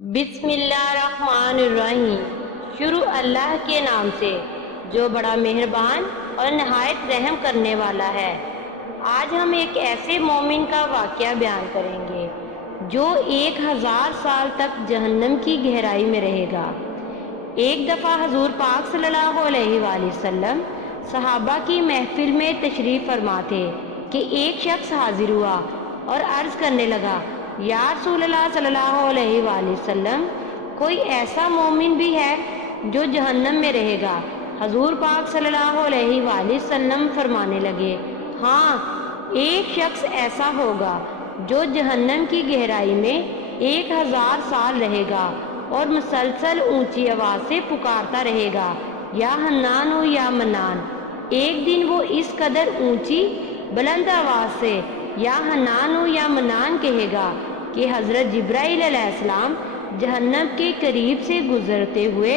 بسم اللہ الرحمن الرحیم۔ شروع اللہ کے نام سے جو بڑا مہربان اور نہایت رحم کرنے والا ہے۔ آج ہم ایک ایسے مومن کا واقعہ بیان کریں گے جو 1000 سال تک جہنم کی گہرائی میں رہے گا۔ ایک دفعہ حضور پاک صلی اللہ علیہ وآلہ وسلم صحابہ کی محفل میں تشریف فرما تھے کہ ایک شخص حاضر ہوا اور عرض کرنے لگا، یا رسول اللہ صلی اللہ علیہ وآلہ وسلم، کوئی ایسا مومن بھی ہے جو جہنم میں رہے گا؟ حضور پاک صلی اللہ علیہ وآلہ وسلم فرمانے لگے، ہاں، ایک شخص ایسا ہوگا جو جہنم کی گہرائی میں 1000 سال رہے گا اور مسلسل اونچی آواز سے پکارتا رہے گا، یا حنان و یا منان۔ ایک دن وہ اس قدر اونچی بلند آواز سے یا حنان و یا منان کہے گا کہ حضرت جبرائیل علیہ السلام جہنم کے قریب سے گزرتے ہوئے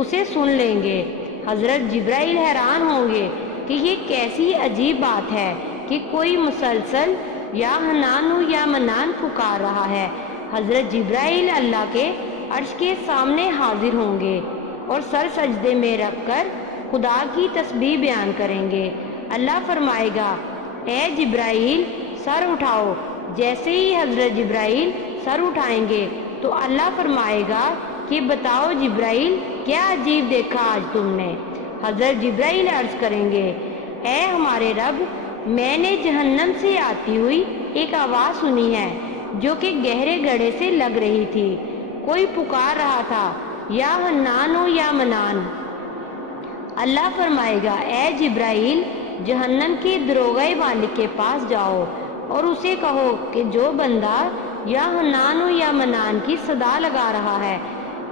اسے سن لیں گے۔ حضرت جبرائیل حیران ہوں گے کہ یہ کیسی عجیب بات ہے کہ کوئی مسلسل یا حنان و یا منان پکار رہا ہے۔ حضرت جبرائیل اللہ کے عرش کے سامنے حاضر ہوں گے اور سر سجدے میں رکھ کر خدا کی تسبیح بیان کریں گے۔ اللہ فرمائے گا، اے جبرائیل سر اٹھاؤ۔ جیسے ہی حضرت جبرائیل سر اٹھائیں گے تو اللہ فرمائے گا کہ بتاؤ جبرائیل، کیا عجیب دیکھا آج تم نے؟ حضرت جبرائیل عرض کریں گے، اے ہمارے رب، میں نے جہنم سے آتی ہوئی ایک آواز سنی ہے جو کہ گہرے گڑھے سے لگ رہی تھی۔ کوئی پکار رہا تھا، یا حنان و یا منان۔ اللہ فرمائے گا، اے جبرائیل، جہنم کے دروغہ مالک کے پاس جاؤ اور اسے کہو کہ جو بندہ یا حنان و یا منان کی صدا لگا رہا ہے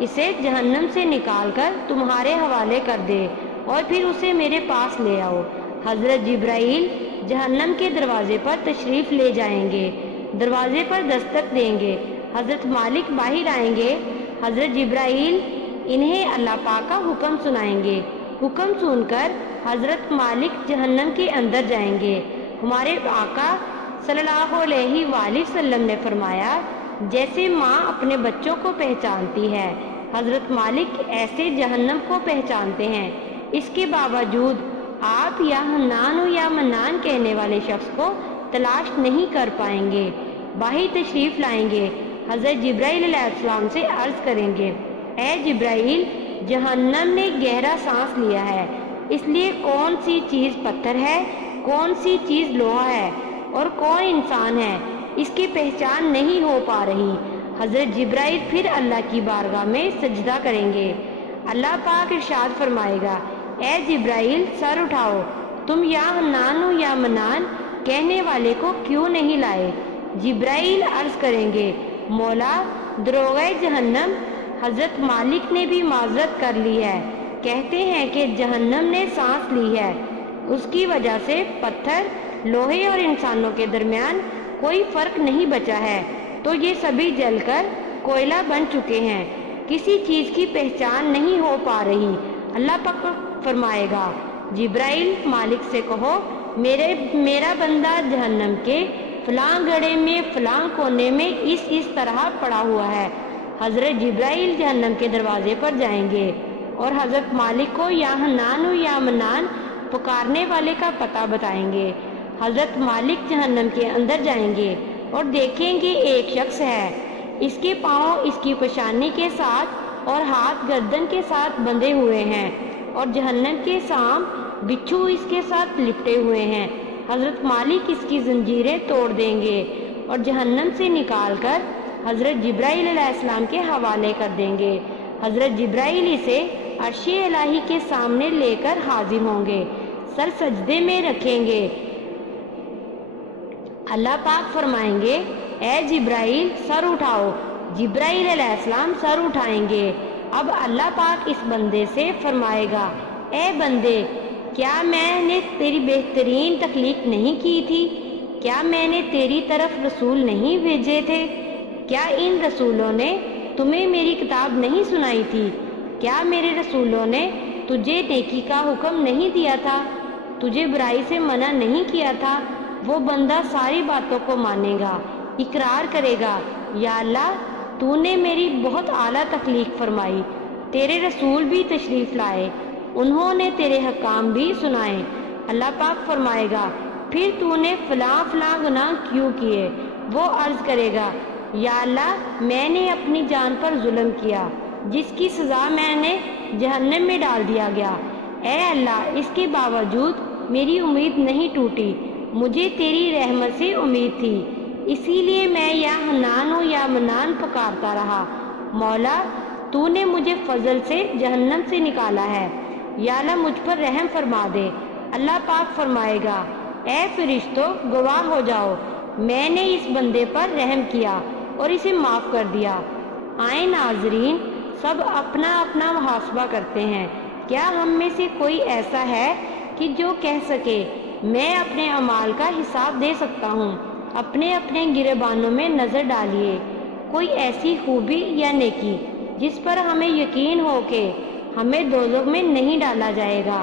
اسے جہنم سے نکال کر تمہارے حوالے کر دے اور پھر اسے میرے پاس لے آؤ۔ حضرت جبرائیل جہنم کے دروازے پر تشریف لے جائیں گے، دروازے پر دستک دیں گے، حضرت مالک باہر آئیں گے۔ حضرت جبرائیل انہیں اللہ پاک کا حکم سنائیں گے۔ حکم سن کر حضرت مالک جہنم کے اندر جائیں گے۔ ہمارے آقا صلی اللہ علیہ وآلہ وسلم نے فرمایا، جیسے ماں اپنے بچوں کو پہچانتی ہے، حضرت مالک ایسے جہنم کو پہچانتے ہیں۔ اس کے باوجود آپ یا حنان و یا منان کہنے والے شخص کو تلاش نہیں کر پائیں گے۔ باہر تشریف لائیں گے، حضرت جبرائیل علیہ السلام سے عرض کریں گے، اے جبرائیل، جہنم نے گہرا سانس لیا ہے، اس لیے کون سی چیز پتھر ہے، کون سی چیز لوہا ہے اور کون انسان ہے، اس کی پہچان نہیں ہو پا رہی۔ حضرت جبرائیل پھر اللہ کی بارگاہ میں سجدہ کریں گے۔ اللہ پاک ارشاد فرمائے گا، اے جبرائیل سر اٹھاؤ، تم یا حنان و یا منان کہنے والے کو کیوں نہیں لائے؟ جبرائیل عرض کریں گے، مولا، دروغہ جہنم حضرت مالک نے بھی معذرت کر لی ہے، کہتے ہیں کہ جہنم نے سانس لی ہے، اس کی وجہ سے پتھر، لوہے اور انسانوں کے درمیان کوئی فرق نہیں بچا ہے، تو یہ سبھی جل کر کوئلہ بن چکے ہیں، کسی چیز کی پہچان نہیں ہو پا رہی۔ اللہ پاک فرمائے گا، جبرائیل مالک سے کہو، میرا بندہ جہنم کے فلاں گڑھے میں فلاں کونے میں اس طرح پڑا ہوا ہے۔ حضرت جبرائیل جہنم کے دروازے پر جائیں گے اور حضرت مالک کو یا حنان و یا منان پکارنے والے کا پتہ بتائیں گے۔ حضرت مالک جہنم کے اندر جائیں گے اور دیکھیں گے ایک شخص ہے، اس کے پاؤں اس کی پیشانی کے ساتھ اور ہاتھ گردن کے ساتھ بندھے ہوئے ہیں اور جہنم کے سام بچھو اس کے ساتھ لپٹے ہوئے ہیں۔ حضرت مالک اس کی زنجیریں توڑ دیں گے اور جہنم سے نکال کر حضرت جبرائیل علیہ السلام کے حوالے کر دیں گے۔ حضرت جبرائیل اسے عرش الہی کے سامنے لے کر حاضر ہوں گے، سر سجدے میں رکھیں گے۔ اللہ پاک فرمائیں گے، اے جبرائیل سر اٹھاؤ۔ جبرائیل علیہ السلام سر اٹھائیں گے۔ اب اللہ پاک اس بندے سے فرمائے گا، اے بندے، کیا میں نے تیری بہترین تخلیق نہیں کی تھی؟ کیا میں نے تیری طرف رسول نہیں بھیجے تھے؟ کیا ان رسولوں نے تمہیں میری کتاب نہیں سنائی تھی؟ کیا میرے رسولوں نے تجھے نیکی کا حکم نہیں دیا تھا، تجھے برائی سے منع نہیں کیا تھا؟ وہ بندہ ساری باتوں کو مانے گا، اقرار کرے گا، یا اللہ، تو نے میری بہت اعلیٰ تخلیق فرمائی، تیرے رسول بھی تشریف لائے، انہوں نے تیرے حکام بھی سنائے۔ اللہ پاک فرمائے گا پھر تو نے فلاں فلاں گناہ کیوں کیے؟ وہ عرض کرے گا یا اللہ میں نے اپنی جان پر ظلم کیا جس کی سزا میں نے جہنم میں ڈال دیا گیا۔ اے اللہ اس کے باوجود میری امید نہیں ٹوٹی، مجھے تیری رحمت سے امید تھی، اسی لیے میں یا حنان و یا منان پکارتا رہا۔ مولا تو نے مجھے فضل سے جہنم سے نکالا ہے، یا اللہ مجھ پر رحم فرما دے۔ اللہ پاک فرمائے گا اے فرشتوں گواہ ہو جاؤ، میں نے اس بندے پر رحم کیا اور اسے معاف کر دیا۔ آئیں ناظرین، سب اپنا اپنا محاسبہ کرتے ہیں۔ کیا ہم میں سے کوئی ایسا ہے کہ جو کہہ سکے میں اپنے اعمال کا حساب دے سکتا ہوں؟ اپنے اپنے گریبانوں میں نظر ڈالیے، کوئی ایسی خوبی یا نیکی جس پر ہمیں یقین ہو کہ ہمیں دوزخ میں نہیں ڈالا جائے گا۔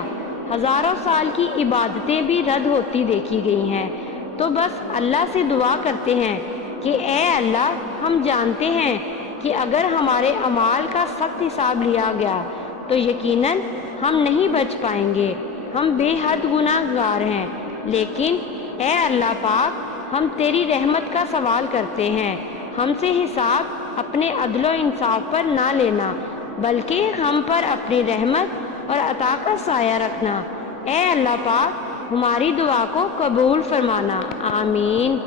ہزاروں سال کی عبادتیں بھی رد ہوتی دیکھی گئی ہیں، تو بس اللہ سے دعا کرتے ہیں کہ اے اللہ ہم جانتے ہیں کہ اگر ہمارے اعمال کا سخت حساب لیا گیا تو یقیناً ہم نہیں بچ پائیں گے، ہم بے حد گناہ گار ہیں، لیکن اے اللہ پاک ہم تیری رحمت کا سوال کرتے ہیں، ہم سے حساب اپنے عدل و انصاف پر نہ لینا بلکہ ہم پر اپنی رحمت اور عطا کا سایہ رکھنا۔ اے اللہ پاک ہماری دعا کو قبول فرمانا، آمین۔